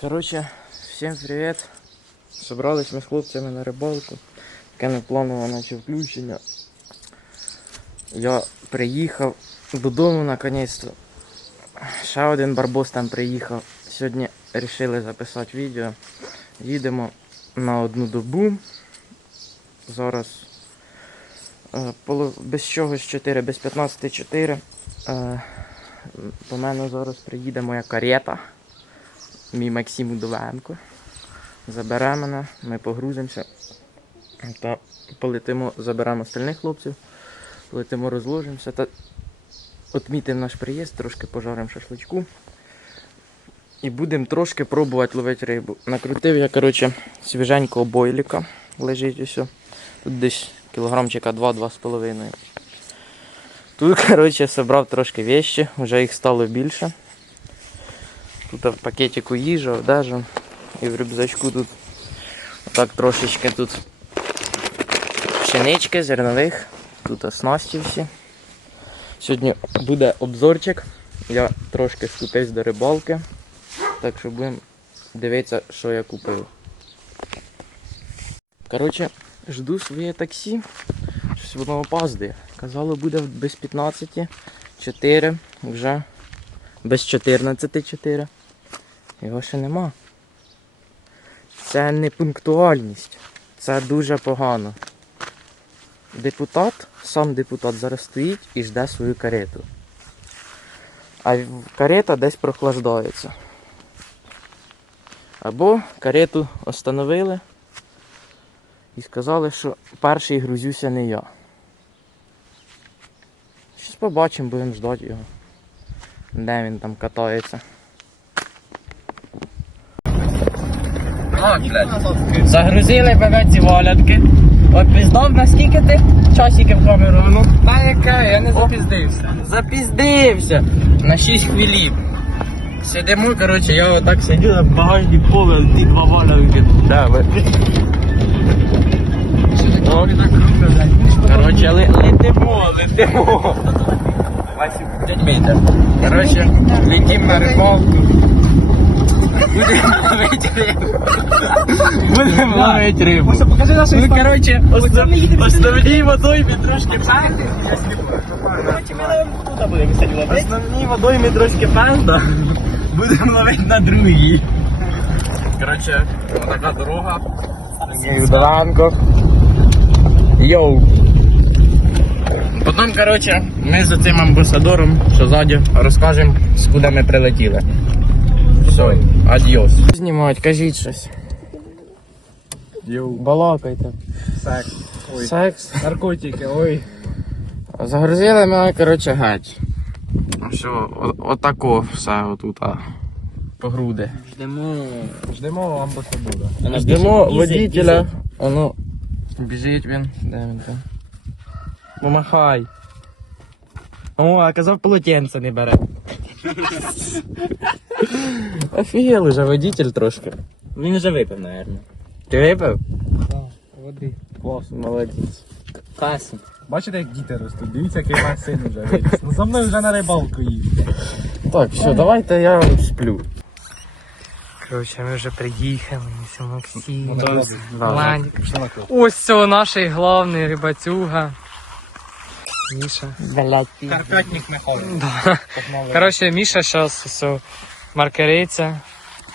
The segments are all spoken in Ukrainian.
Короче, всем привет. Собрались ми з хлопцями на рибалку. Таке непланове наче включення. Я приїхав додому наконець-то. Ще один барбос там приїхав. Сьогодні вирішили записати відео. Їдемо на одну добу. Зараз без чогось 4, без 15 4. Е, По мене зараз приїде моя карета. Мій Максим Удовенко. Забере мене, ми погрузимося та полетимо, заберемо остальних хлопців, полетимо, розложимося та відмітимо наш приїзд, трошки пожаримо шашличку. І будемо трошки пробувати ловити рибу. Накрутив я, коротше, свіженького бойліка. Лежить усе. Тут десь кілограмчика 2-2,5. Тут, коротше, зібрав трошки вещі, вже їх стало більше. Тут в пакетику їжа, одежа. І в рюкзачку тут так трошечки тут пшенички, зернових. Тут оснасті всі. Сьогодні буде обзорчик. Я трошки скупився до рибалки. Так що будемо дивитися, що я купив. Коротше, жду своє таксі. Щось воно опаздує. Казало буде без 15, 4, вже без 14, 4. Його ще нема. Це не пунктуальність. Це дуже погано. Депутат, сам депутат зараз стоїть і жде свою карету. А карета десь прохлаждається. Або карету остановили і сказали, що перший грузюся не я. Щось побачимо, будемо ждати його. Де він там катається. Загрузили мене ці валянки. От піздав, наскільки ти часиків в камеру? Ну, Та яке, я не запіздився. запіздився на 6 хвилів. Сидимо, коротше, я отак сидю на багажник поле, ті два валянки. Да, О, Коротше, ли, летимо, летимо. Дядь. Коротше, летим на рибалку. Будемо ловити рибу. Будемо ловити рибу. Покажи нашу Ну, коротше, основ- основній водоймі трошки Короче, ми тут будемо сьогодні ловити. Основній водоймі трошки пезда. Будемо ловити на другій. Коротше, така дорога. Йоу. Потім, коротше, ми з цим амбасадором, що ззаді, розкажемо, скуди ми прилетіли. Все, адіос. Знімають, кажіть щось. Йоу. Балакайте. Секс. Ой. Секс. Наркотики, ой. Загрузили мене, коротше, геть. Все, о- отако все отут. а, По груди. Ждемо. Ждемо амбасадора. Ждемо водителя. Воно. Біжить він. Де він там? Помахай. О, а казав полотенце не бере. Офігел уже водитель трошки. Він вже випив, мабуть. Ти випив? Так, води. Класно. Молодець. Класно. Бачите, як діти ростуть? Дивіться, який має син вже виріс. Ну за мною вже на рибалку їде. Так, все, давайте я сплю. Короче, ми вже приїхали, все Максим. Ланік. Ось це наш головний рибацюга. Міша. Карпятник Михайло. Короче, Міша зараз все маркериться.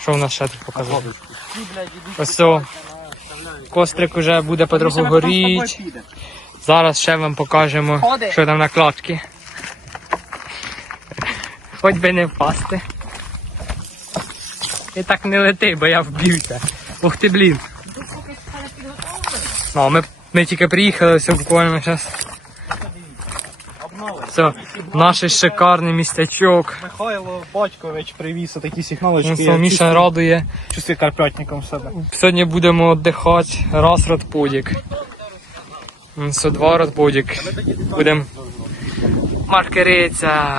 Що в нас ще тут показати? Ось все. Кострик уже буде потроху горіть. Зараз ще вам покажемо, що там на кладці. Хоч би не впасти. І так не лети, бо я вб'юся. Ух ти, блін. Ну, ми, ми тільки приїхали, все буквально зараз. Все, наш шикарний містечок. Михайло Батькович привіз такі Ну, Міша радує. Чувствую карпятником себе. Сьогодні будемо віддихати. Раз родподік. М, два родподік. Будемо маркериця.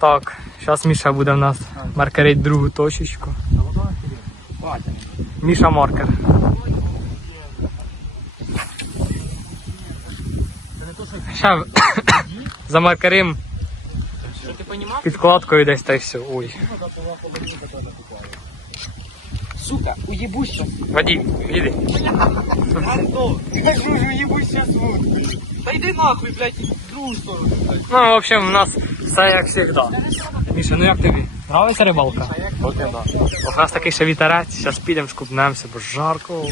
Так, зараз Міша буде в нас маркерить другу точечку. Міша маркер. Ще за маркарем Ти понімав? підкладкою десь та й все. Ой. Сука, уїбусь щас. Вадим, їди. Антон, кажу ж, уїбусь щас водку. Та йди нахуй, блядь, в другу сторону. Ну, в общем, у нас все як завжди. Міша, ну як тобі? Нравиться рибалка? Поки да. У нас такий ще вітерець, зараз підемо скупнемося, бо жарко.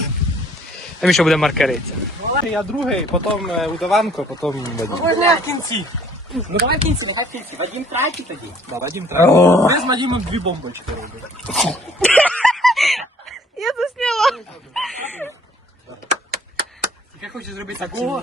А Міша буде маркеритися. Я другий, потім е, Удовенко, потім Вадим. Можна в кінці. Ну давай в кінці, нехай в кінці. Вадим третій тоді. Да, Вадим треба. Ми з Вадимом дві бомбочки робимо. Я засняла. Я хочу зробити такого.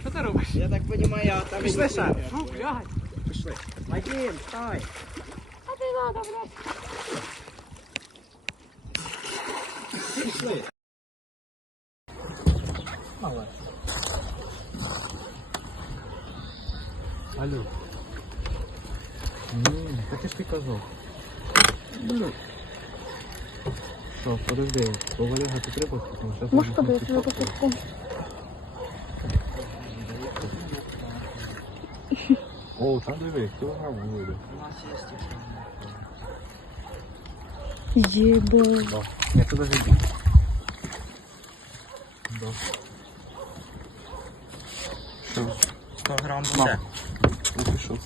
Що ти робиш? Я так понимаю, там Пішли ще. Ну, блядь. Вадим, стой. Алло. Я ж ти казав. Що, подожди, повалягати треба, тому що... Подивитися за покупку? О, там диви, кілограм вийде. Єбо. Да. Я туди зайду. Да. Що? 100 грам буде. Ну ти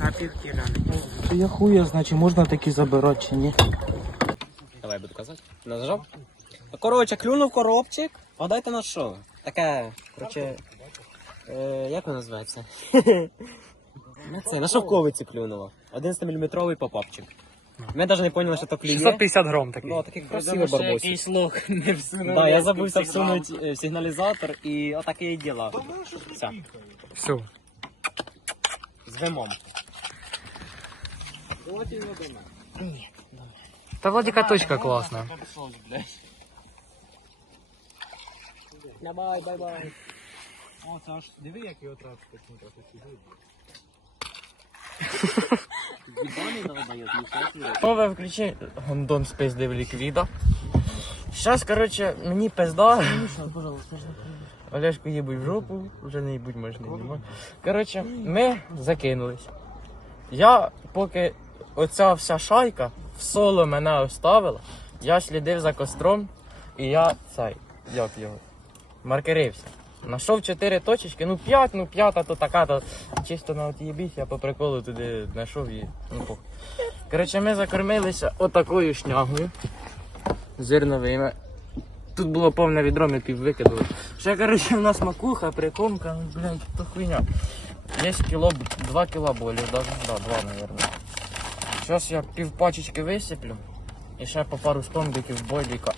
що? На пів. Я хуя, значить, можна такі забирати чи ні? Давай буду казати. Нажав. Коротше, клюнув коробчик. Вгадайте на що? Таке, коротше. Е, як воно називається? На це, на шовковиці клюнуло. 11-мм попапчик. Ми навіть не поняли, що то клює. 650 грам такий. Ну, такий красивий барбосик. лох не всунув. Да, я забувся всунути е, сигналізатор і отаке і діла. Все, Все. з вимом. Та Владіка точка класна. Бай, бай, бай. О, це аж диви, як його транспортні трохи сидить. Нове включи гондон спиздив ліквіда. Щас, короче, мені пизда. Олешку їбуть в жопу, вже не їбуть можна не Короче, ми закинулись. Я, поки оця вся шайка в соло мене оставила, я слідив за костром і я цей, як його, маркерився. Нашов чотири точечки, ну п'ять, ну п'ята то така, то чисто на от'єбісь, я по приколу туди знайшов і ну. Коротше, ми закормилися отакою шнягою. Зерновими. Тут було повне відро, ми пів викидали. Ще, коротше, у нас макуха, прикормка, ну, блядь, то хуйня. Є кіло, два кіла болів, да, да, два, мабуть. Зараз я пів пачечки висиплю. І ще по пару стомбиків бойліка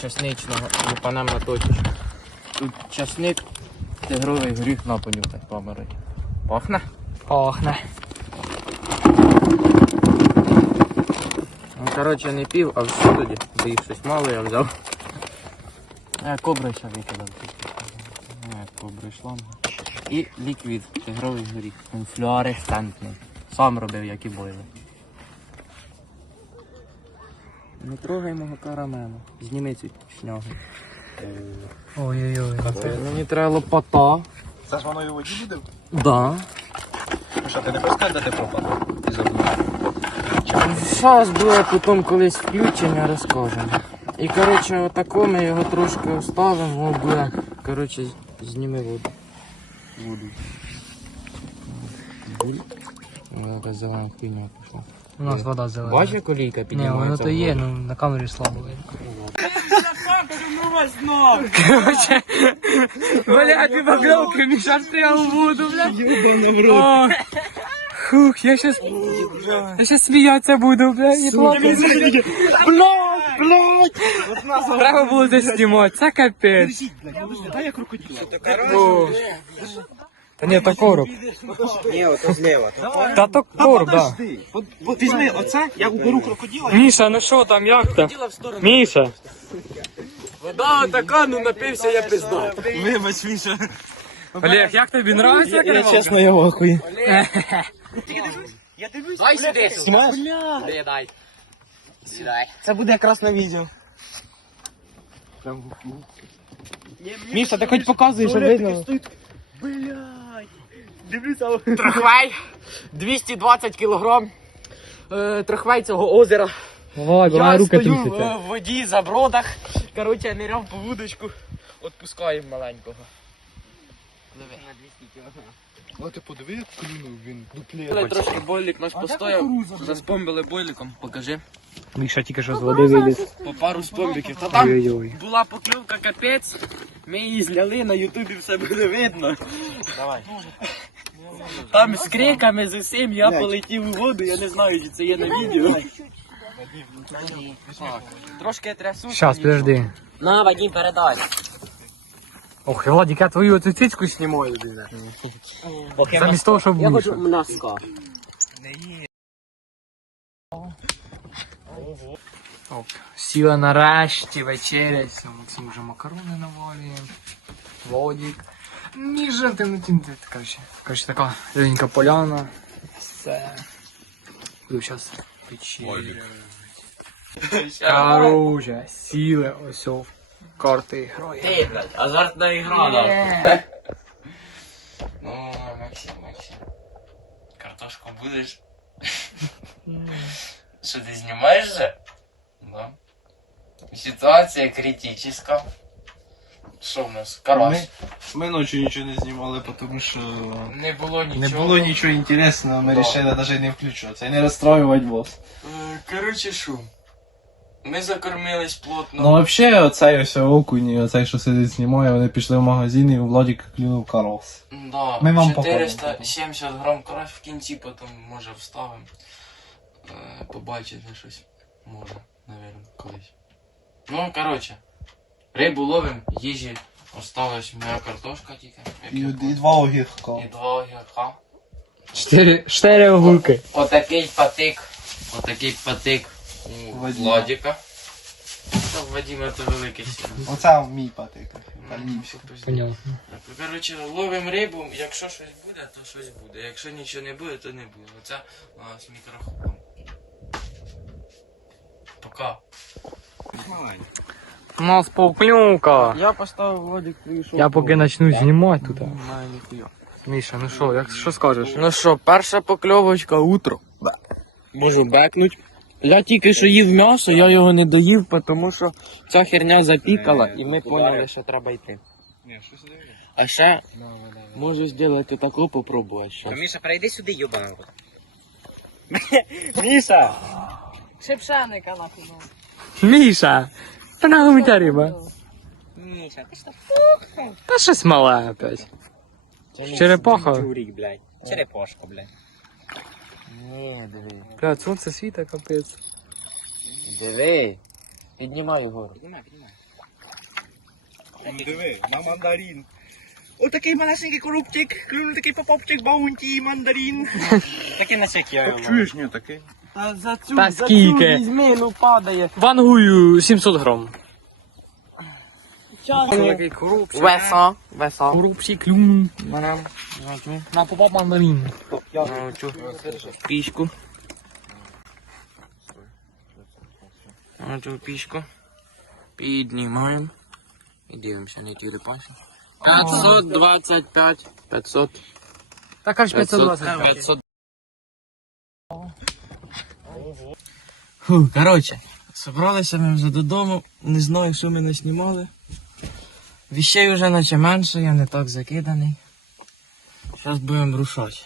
часничного лупанем на точечку. Тут часник, тигровий гріх на понюхай, помирай. Пахне? Пахне. Ну, коротше, не пів, а все тоді. Бо їх щось мало я взяв. Е, кобра ще викидав. Е, кобра йшла. І ліквід, тигровий горіх. Він флюоресцентний. Сам робив, як і бойли. Не трогай мого карамелу. Зніми цю шнягу. Ой-ой-ой. Мені треба лопата. Це ж воно і у воді буде? Да. Ну що, ти не пускай, де ти пропав? Ти забув. Зараз буде потім колись включення розкажемо. І коротше, отако ми його трошки оставимо, буде. Коротше, зніми воду. Воду. О, Якась зелена хуйня пішла. У нас вода зелена. Бачиш, колійка Ні, піднімається? воно то вгору? є, ну на камері слабо видно. Короче, бля, ти поклевка, Міша стріляв у воду, бля. О, Хух, я щас, я щас сміятися буду, бля, і плакати. Блядь, блядь. Треба було це знімати, це капець. О. Та ні, то короб. Ні, ото зліва. Та то короб, да. Візьми оце, я уберу крокодила. Міша, ну що там, як там? Міша. Вода така, ну напився я пизда. Вибач, Міша. Олег, як тобі нравиться Я чесно, я в ахуї. Дай сюди. Знімаєш? Дай, дай. Сідай. Це буде якраз на відео. Міша, ти хоч показуй, що видно. Трохвей. 220 кілограм. Е, Трохвей цього озера. Давай, Я стою в в воді, за бродах. Коротше, ниряв по вудочку. Отпускаємо маленького. Але ти подиви, як клюнув він дуплє. Але трошки бойлік наш постояв. Заспомбили бойліком, покажи. Міша тільки що з води виліз. По пару спомбіків. Та там Ой-ой-ой. була покльовка капець. Ми її зляли, на ютубі все буде видно. Давай. Там з криками, з усім я полетів у воду, я не знаю, чи це є на відео. Трошки трясу. Щас, подожди. На, Вадим, передай. Ох, Владик, я твою цю цицьку знімаю. Замість того, щоб Я хочу м'яска. Оп. Сіла нарешті вечерять. Максим вже макарони навалює. Владик. Міша, ти не тінти. Короче, короче, така зеленька поляна. Все. Буду зараз вечеряти. Короче, сіли ось в карти грає. Ти, блядь, азартна ігра, да. Ну, Максим, Максим. Картошку будеш? Що ти знімаєш же? Да. Ситуація критична. Що в нас? Карась. Ми ночі нічого не знімали, тому що Не було нічого. не було нічого інтересного, ми вирішили навіть не включатися і не розстроювати вас. Е, Коротше, шум. Ми закормились плотно. Ну взагалі, оцей ось окунь, і оцей, що сидить знімає, вони пішли в магазин і у Владіка клюнув карос. Да, Ми вам 470 грам карась в кінці, потім може вставимо. Е, побачите щось. Може, навірно, колись. Ну, коротше. Рибу ловим, їжі осталась моя картошка тільки. як я бачу. два огірка. І два огірка. Чотири, чотири огурки. Отакий патик. Отакий патик у Вадима. Владіка. Та Вадима це великий сім. Оце мій патик. Понятно. Коротше, ловимо рибу, якщо щось буде, то щось буде. Якщо нічого не буде, то не буде. Оце у нас мікрофон. Пока. У нас поклювка. Я поставив Владик прийшов. Я поки почну знімати тут. Міша, ну що, як що скажеш? Ну що, перша покльовочка утро. Можу бекнуть. Я тільки що їв м'ясо, я його не доїв, тому що ця херня запікала і ми поняли, що треба йти. А ще можу зробити таку попробувати ще. Міша, перейди сюди, юбанку. Міша! Шепшеника нахуй. Міша! Ця риба. Міша, ти що? Та щось мале опять. Черепаха. Чурік, блядь. Черепашка, блядь. Ні, диви. Бля, сонце світа, капець. Диви. Піднімай вгору. Піднімай, піднімай. Диви, на мандарин. Отакий малесенький коробчик, такий попопчик, баунті, мандарин. Такий наче я його. Чуєш, ні, такий? Та за цю, Та скільки? візьми, ну падає. Вангую 700 грам. Такий коробчик. Веса. Веса. Коробчик клюнув. Берем. На попав мандарин. На цю пічку. На цю пічку. Піднімаємо. І дивимося, не ті репасі. 525. 500. Та кажеш 520. 500. Фу, коротше, собралися ми вже додому, не знаю, що ми не знімали. Віщей вже наче менше, я не так закиданий. Зараз будемо рушати.